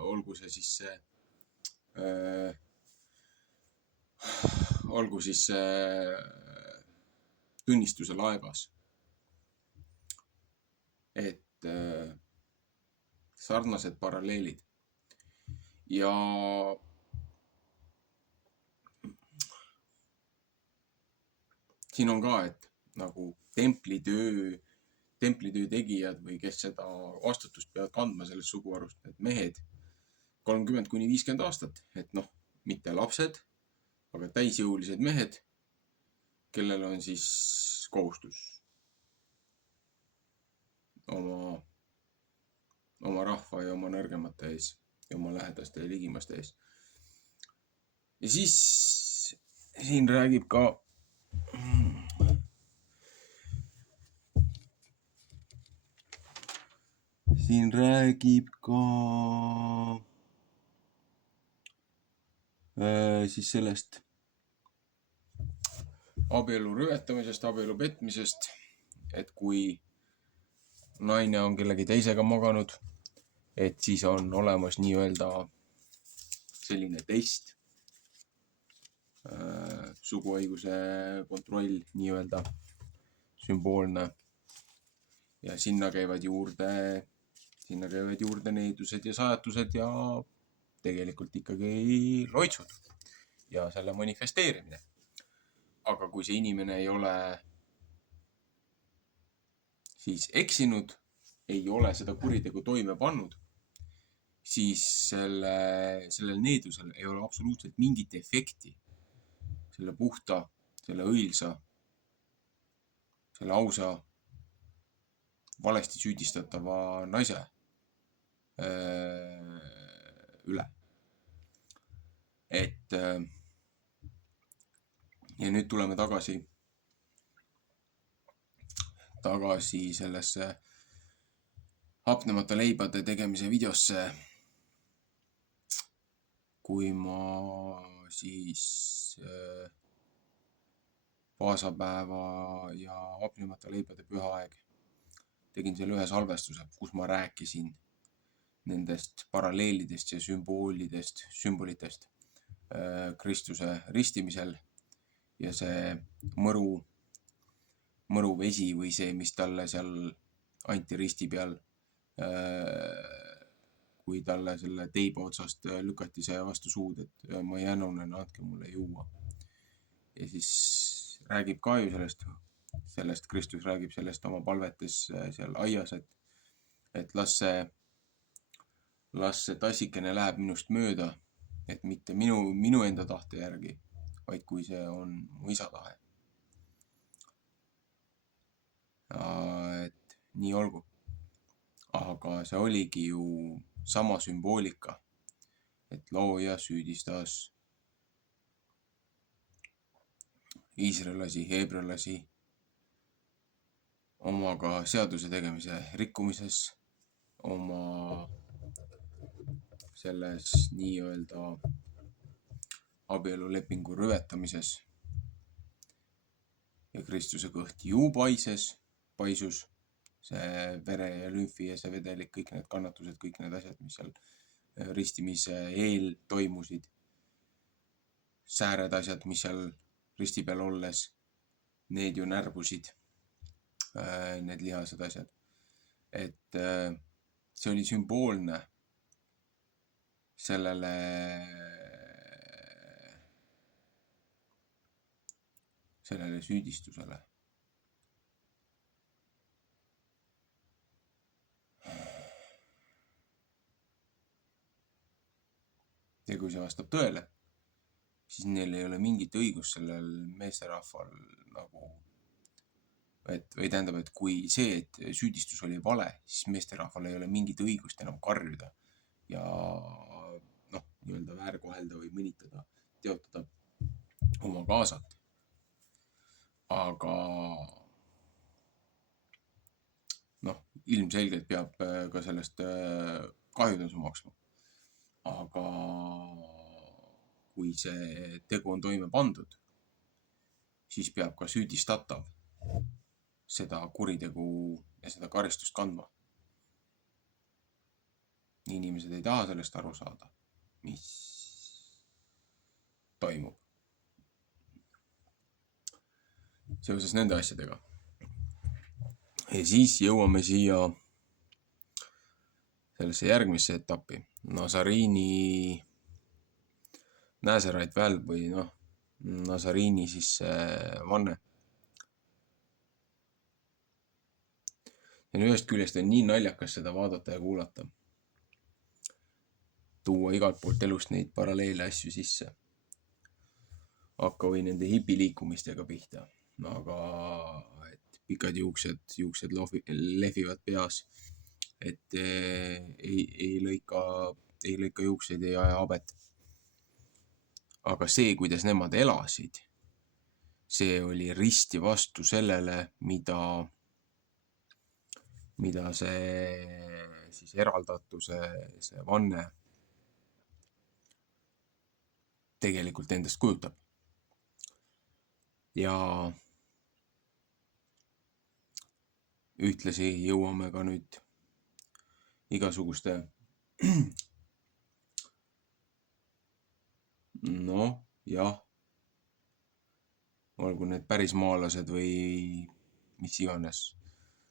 olgu see siis tunnistuse laegas. Et sarnased paralleelid. Ja siin on ka, et nagu templitöö tegijad või kes seda vastutust peavad kandma sellest suguharust, et mehed 30–50 aastat, et mitte lapsed, aga täisjõulised mehed, kellel on siis kohustus oma rahva ja oma nõrgemate ees ja oma lähedaste ja ligimaste ees. Ja siis siin räägib ka siis sellest abielu rüvetamisest, abielu petmisest, et kui naine on kellegi teisega maganud, et siis on olemas nii-öelda selline test, suguõiguse kontroll nii-öelda sümboolne ja sinna käivad juurde needused ja sajatused ja tegelikult ikkagi loitsud ja selle manifesteerimine. Aga kui see inimene ei ole siis eksinud, ei ole seda kuritegu toime pannud, siis sellel needusel ei ole absoluutselt mingit efekti selle puhta, selle õilsa, selle ausa, valesti süüdistatava naise üle. Et ja nüüd tuleme tagasi sellesse hapnemata leibade tegemise videosse, kui ma siis paasapäeva ja hapnemata leibade pühaaeg tegin selle ühe salvestuse, kus ma rääkisin nendest paralleelidest ja sümbolitest Kristuse ristimisel ja see mõruvesi või see, mis talle seal anti risti peal, kui talle selle teiba otsast lükati see vastu suud, et ma jänunen, andke mulle juua. Ja siis räägib ka ju sellest, Kristus räägib sellest oma palvetes seal aias, et las see tassikene läheb minust mööda, et mitte minu enda tahte järgi, vaid kui see on mu isa tahe. Et nii olgu. Aga see oligi ju sama sümboolika, et looja süüdistas iisraellasi, heebrealasi omaga seaduse tegemise rikkumises, oma selles nii-öelda abielulepingu rüvetamises ja Kristuse kõht ju paisus, see vere ja lümfi ja see vedelik, kõik need kannatused, kõik need asjad, mis seal ristimise eel toimusid, sääred asjad, mis seal risti peal olles, need ju närbusid, need lihased asjad. Et see oli sümboolne sellele süüdistusele. Ja kui see vastab tõele, siis neil ei ole mingit õigust sellel meesterahval nagu, või tähendab, et kui see, et süüdistus oli vale, siis meesterahval ei ole mingit õigust enam karjuda ja nii-öelda väärkohelda või mõnitada, teotada oma kaasat. Aga ilmselgelt peab ka sellest kahjutasu maksma. Aga kui see tegu on toime pandud, siis peab ka süüdistatav seda kuritegu ja seda karistust kandma. Inimesed ei taha sellest aru saada, mis toimub seoses nende asjadega. Ja siis jõuame siia sellesse järgmisse etappi. Nazarite välb või Nazariini siis vanne. Ja ühest küljest on nii naljakas seda vaadata ja kuulata. Tuua igalt poolt elust neid paralleele asju sisse. Hakka või nende hipiliikumistega pihta. Aga et pikad juuksed lehvivad peas. Et ei lõika juukseid, ei aja habet. Aga see, kuidas nemad elasid, see oli risti vastu sellele, mida see siis eraldatuse see vanne tegelikult endast kujutab. Ja ühtlasi jõuame ka nüüd igasuguste olgu need pärismaalased või mis iganes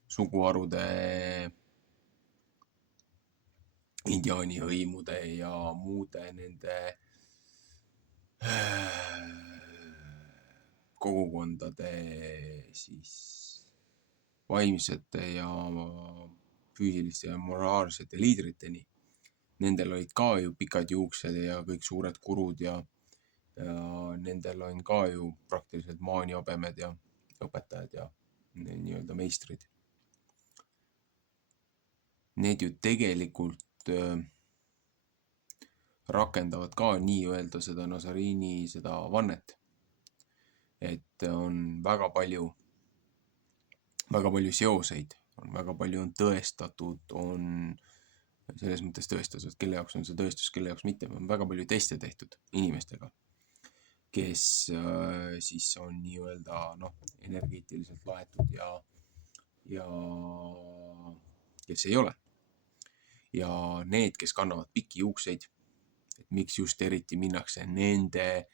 suguharude, indiaani hõimude ja muude nende kogukondade siis vaimsete ja füüsiliste ja moraalsete liidriteni. Nendel olid ka ju pikad juuksed ja kõik suured kurud ja nendel on ka ju praktiliselt maaniabemed ja õpetajad ja nii-öelda meistrid. Need ju tegelikult rakendavad ka nii-öelda seda Nazariini seda vannet. Et on väga palju seoseid, väga palju on tõestatud, on selles mõttes tõestatud, kelle jaoks on see tõestus, kelle jaoks mitte. On väga palju teste tehtud inimestega, kes siis on nii-öelda energeetiliselt laetud ja kes ei ole. Ja need, kes kannavad pikki juukseid, et miks just eriti minnakse nende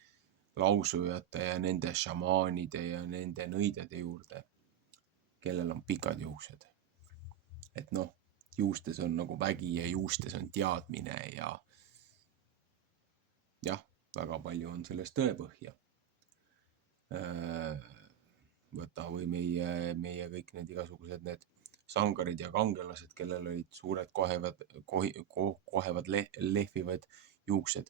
lausujate ja nende šamaanide ja nende nõidade juurde, kellel on pikad juuksed. Et juustes on nagu vägi ja juustes on teadmine ja väga palju on sellest tõepõhja. Võta või meie kõik need igasugused need sangarid ja kangelased, kellel olid suured kohevad lehvivad juuksed.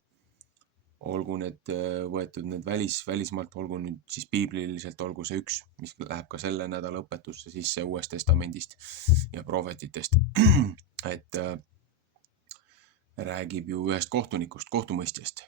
Olgu need võetud need välismaalt, olgu nüüd siis piibliliselt, olgu see üks, mis läheb ka selle nädala õpetusse sisse Uuest Testamendist ja prohvetitest. Et räägib ju ühest kohtunikust, kohtumõistjast.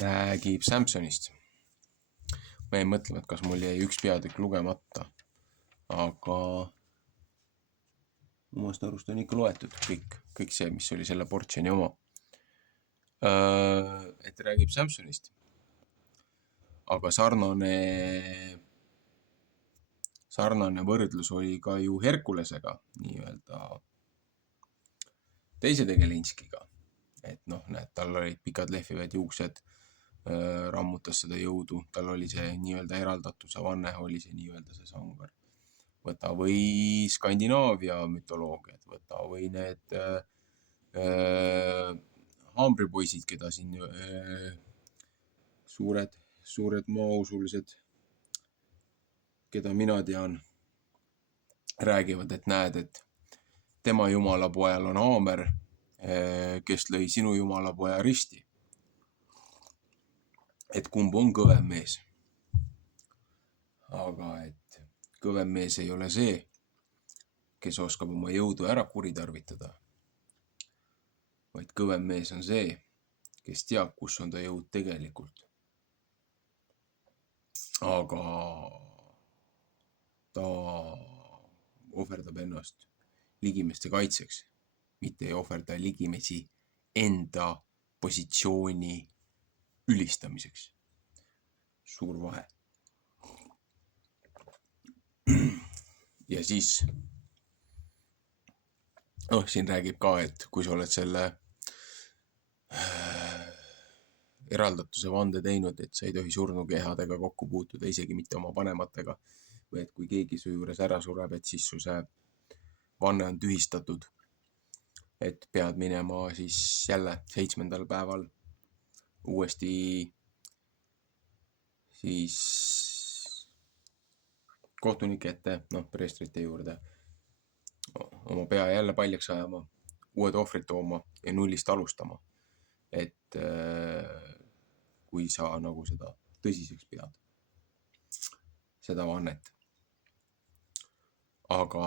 Räägib Samsonist. Ma jäin mõtlema, et kas mul jäi üks peatükk lugemata, aga omast arust on ikka loetud kõik see, mis oli selle portsjoni oma. Et räägib Samsonist. Aga sarnane võrdlus oli ka ju Herkulesega, nii-öelda teise tegelinskiga. Et näed, tal olid pikad lehvivad juuksed, rammutas seda jõudu, tal oli see nii-öelda eraldatuse vanne, oli see nii-öelda see sangar. Võta või Skandinaavia mütoloogiad, võta või need haamripoisid, keda siin suured suured maausulised, keda mina tean, räägivad, et näed, et tema jumalapojal on haamer, kes lõi sinu jumalapoja risti. Et kumb on kõvem mees. Aga et kõvem mees ei ole see, kes oskab oma jõudu ära kuritarvitada, vaid kõvem mees on see, kes teab, kus on ta jõud tegelikult. Aga ta ohverdab ennast ligimeste kaitseks, mitte ei ohverda ligimesi enda positsiooni ülistamiseks. Suur vahe. Ja siis siin räägib ka, et kui sa oled selle eraldatuse vande teinud, et sa ei tohi surnukehadega kokku puutuda, isegi mitte oma vanematega, või et kui keegi su juures ära sureb, et siis su see vanne on tühistatud, et pead minema siis jälle 7. päeval uuesti siis kohtunike ette, preestrite juurde, oma pea jälle paljaks ajama, uued ohvrid tooma ja nullist alustama. Et kui sa nagu seda tõsiseks pead, seda vannet. Aga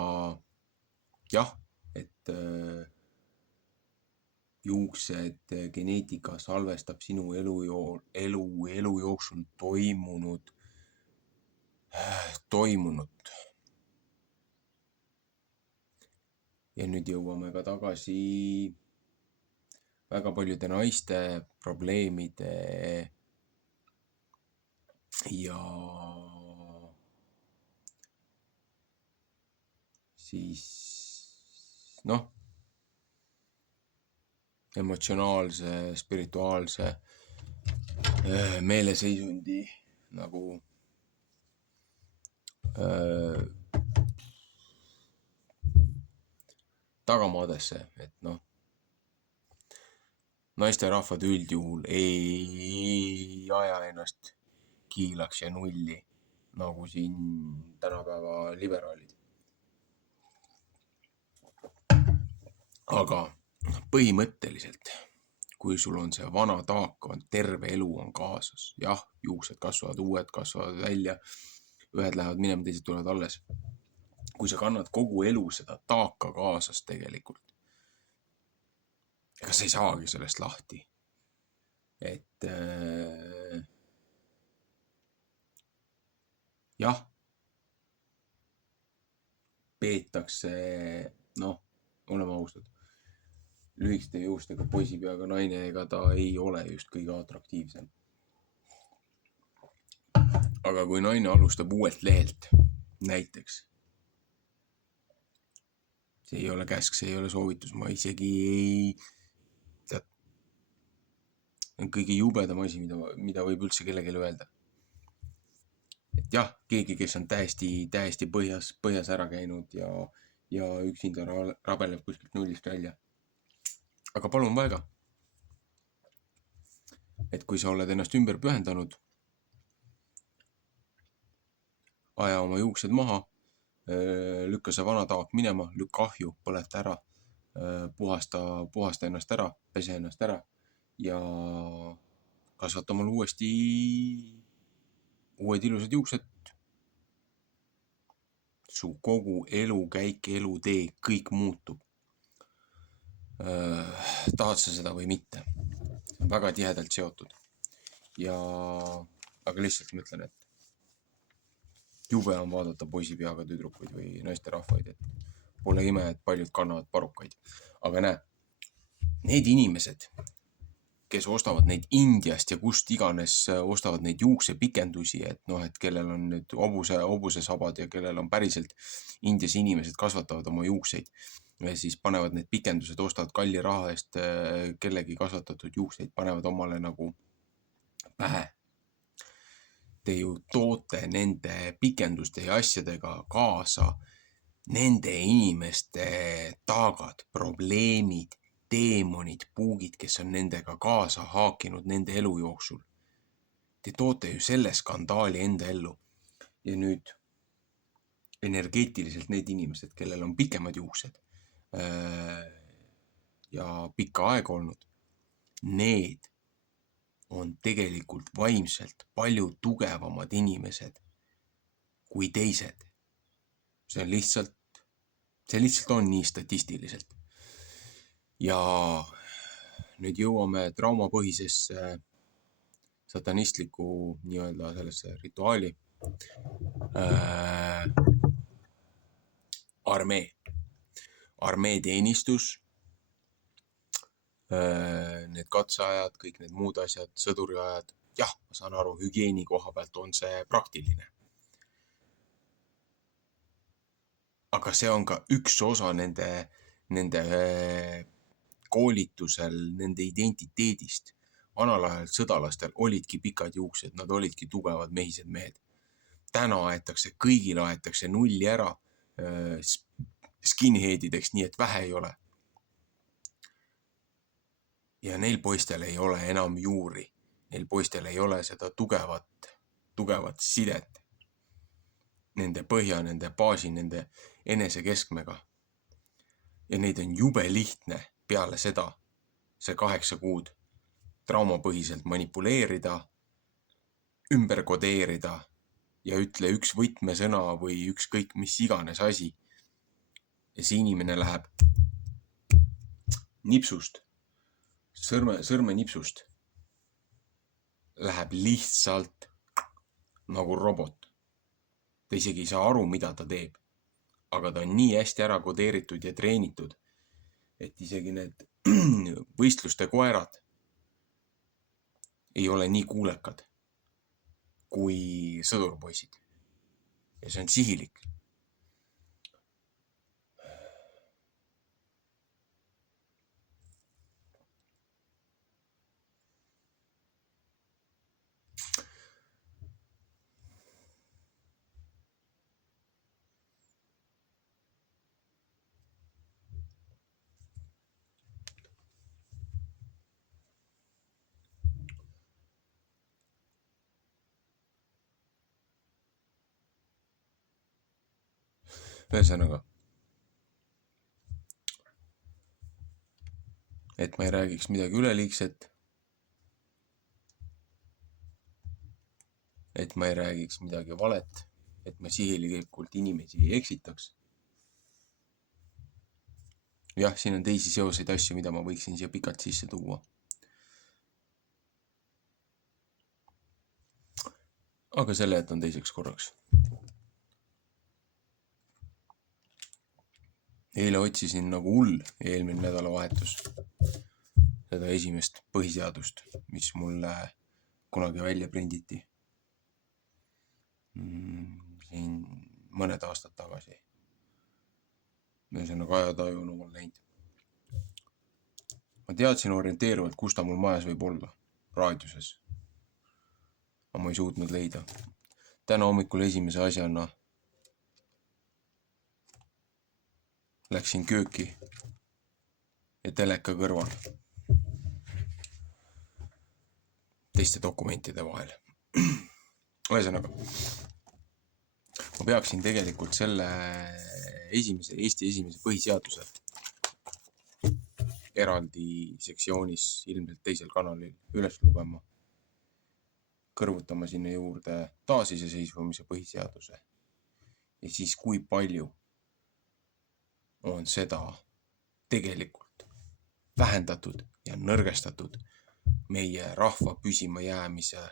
jah, et juuksed, geneetika salvestab sinu elu jooksul toimunut. Ja nüüd jõuame ka tagasi väga paljude naiste probleemide ja siis emotsionaalse, spirituaalse meeleseisundi nagu tagamaadesse, et naisterahvad üldjuhul ei aja ennast kiilaks ja nulli, nagu siin tänapäeva liberaalid. Aga põhimõtteliselt, kui sul on see vana taak, on terve elu on kaasas. Jah, juuksed kasvavad, uued kasvavad välja, ühed lähevad minema, teised tulevad alles. Kui sa kannad kogu elu seda taaka kaasas tegelikult, ega sa ei saagi sellest lahti. Et jah, peetakse, oleme ausad, lühikeste juustega poisipeaga naine, ega ta ei ole just kõige atraktiivsem. Aga kui naine alustab uuelt lehelt, näiteks, see ei ole käsk, see ei ole soovitus, ma isegi ei, on kõige jubedam asi, mida võib üldse kellelegi öelda. Et jah, keegi, kes on täiesti põhjas ära käinud ja üksinda rabeleb kuskilt nullist välja. Aga palun väga, et kui sa oled ennast ümber pühendanud, aja oma juuksed maha, lükka see vana taak minema, lükka ahju, põleta ära, puhasta ennast ära, pese ennast ära ja kasvata mul uuesti uued ilusad juuksed. Su kogu elukäik, elutee, kõik muutub. Tahad sa seda või mitte? See on väga tihedalt seotud. Aga lihtsalt mõtlen, et jube on vaadata poisipeaga tüdrukuid või naisterahvaid, et pole ime, et paljud kannavad parukaid. Aga näe, need inimesed, kes ostavad neid Indiast ja kust iganes ostavad neid juuksepikendusi, et kellel on nüüd hobusesabad ja kellel on päriselt Indias inimesed kasvatavad oma juukseid, siis panevad need pikendused, ostavad kalli raha eest kellegi kasvatatud juukseid, panevad omale nagu pähe. Te ju toote nende pikenduste ja asjadega kaasa nende inimeste taagad, probleemid, teemonid, puugid, kes on nendega kaasa haakinud nende elu jooksul. Te toote ju selle skandaali enda ellu. Ja nüüd energeetiliselt need inimesed, kellel on pikemad juuksed ja pikka aega olnud, need on tegelikult vaimselt palju tugevamad inimesed kui teised. See lihtsalt on nii statistiliselt. Ja nüüd jõuame traumapõhisesse satanistliku nii-öelda sellesse rituaali. Armee teenistus, need katseajad, kõik need muud asjad, sõduriajad. Jah, ma saan aru, hügieeni koha pealt on see praktiline. Aga see on ka üks osa nende koolitusel, nende identiteedist. Vanal ajal sõdalastel olidki pikad juuksed, nad olidki tugevad mehised mehed. Täna kõigil aetakse nulli ära skinheadideks, nii et vähe ei ole. Ja neil poistel ei ole enam juuri. Neil poistel ei ole seda tugevat sidet. Nende põhja, nende baasi, nende enesekeskmega. Ja neid on jube lihtne peale seda, see 8 kuud traumapõhiselt manipuleerida, ümber kodeerida ja ütle üks võtmesõna või ükskõik mis iganes asi. Ja see inimene läheb nipsust, sõrme nipsust, läheb lihtsalt nagu robot. Ta isegi ei saa aru, mida ta teeb, aga ta on nii hästi ära kodeeritud ja treenitud, et isegi need võistluste koerad ei ole nii kuulekad kui sõdurpoisid. Ja see on sihilik. Ühesõnaga, et ma ei räägiks midagi üleliigset, et ma ei räägiks midagi valet, et ma sihilikult inimesi ei eksitaks. Jah, siin on teisi seoseid asju, mida ma võiksin siia pikalt sisse tuua. Aga selle jätan teiseks korraks. Eile otsisin nagu hull eelmine nädalavahetus seda esimest põhiseadust, mis mulle kunagi välja prinditi. Siin mõned aastad tagasi. Ühesõnaga ajataju on omal läinud. Ma teadsin orienteeruvalt, kus ta mul majas võib olla, raadiuses. Aga ma ei suutnud leida. Täna hommikul esimese asjana läksin kööki ja teleka kõrval teiste dokumentide vahel. Ühesõnaga, ma peaksin tegelikult selle Eesti esimese põhiseaduse eraldi sektsioonis ilmselt teisel kanalil üles lugema, kõrvutama sinna juurde taasiseseisvumise põhiseaduse ja siis kui palju on seda tegelikult vähendatud ja nõrgestatud meie rahva püsima jäämise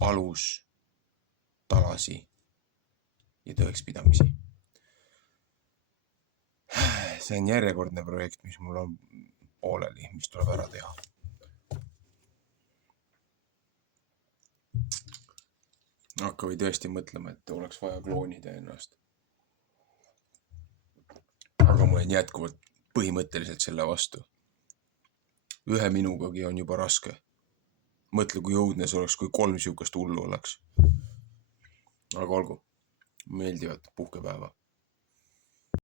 alus, talasi ja tõekspidamisi. See on järjekordne projekt, mis mul on pooleli, mis tuleb ära teha. Hakka või tõesti mõtlema, et oleks vaja kloonida ennast. Aga ma olen jätkuvalt põhimõtteliselt selle vastu. Ühe minugagi on juba raske. Mõtle, kui jõudne see oleks, kui 3 sihukest hullu oleks. Aga olgu, meeldivat puhkepäeva.